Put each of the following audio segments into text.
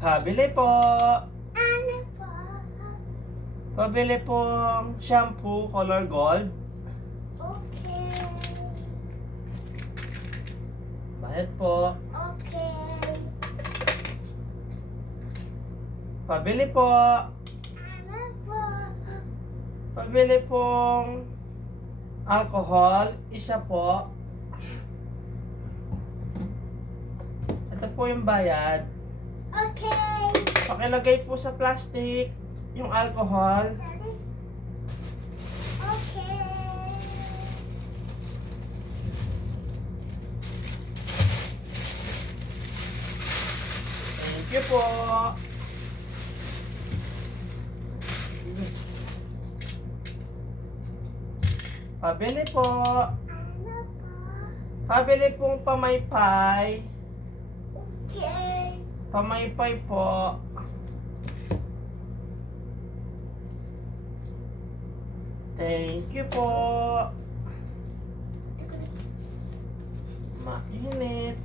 Pabili po. Ano po? Pabili pong shampoo color gold. Okay. Bayad po. Okay. Pabili po. Ano po? Pabili pong alcohol. Isa po. Ito po yung bayad. Okay. Pakilagay po sa plastic yung alcohol. Daddy? Okay. Thank you po. Pabili po. Ano po? Pabili pong pamaypay. Okay. Pamaypay po. Thank you po. Mainit.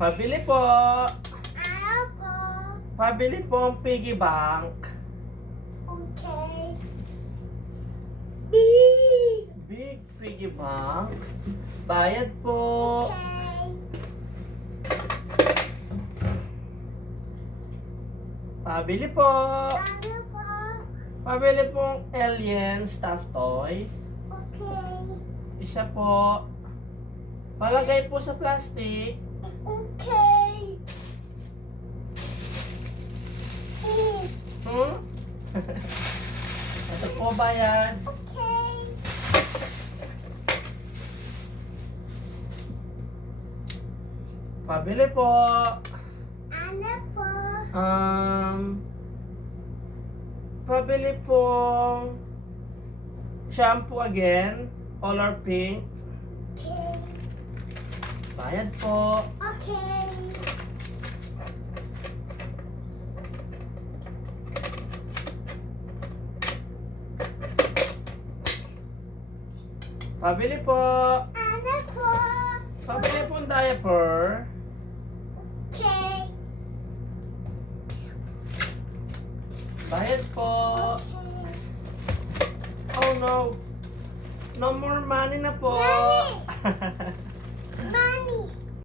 Pabili po. Ano po? Pabili po ang piggy bank. Okay. Big. Big piggy bank. Bayad po. Okay. Pabili po. Ano po? Pabili pong alien stuffed toy. Okay. Isa po. Palagay po sa plastic. Okay. Hmm? Ito po bayad. Okay. Pabili po. Ano po? Pabili pong shampoo again. Color pink. Okay. Bayad po. Okay. Pabili po. Ano po? Pabili pong diaper. Okay. Bayad po. Okay. Oh no. No more money na po. Money. Money.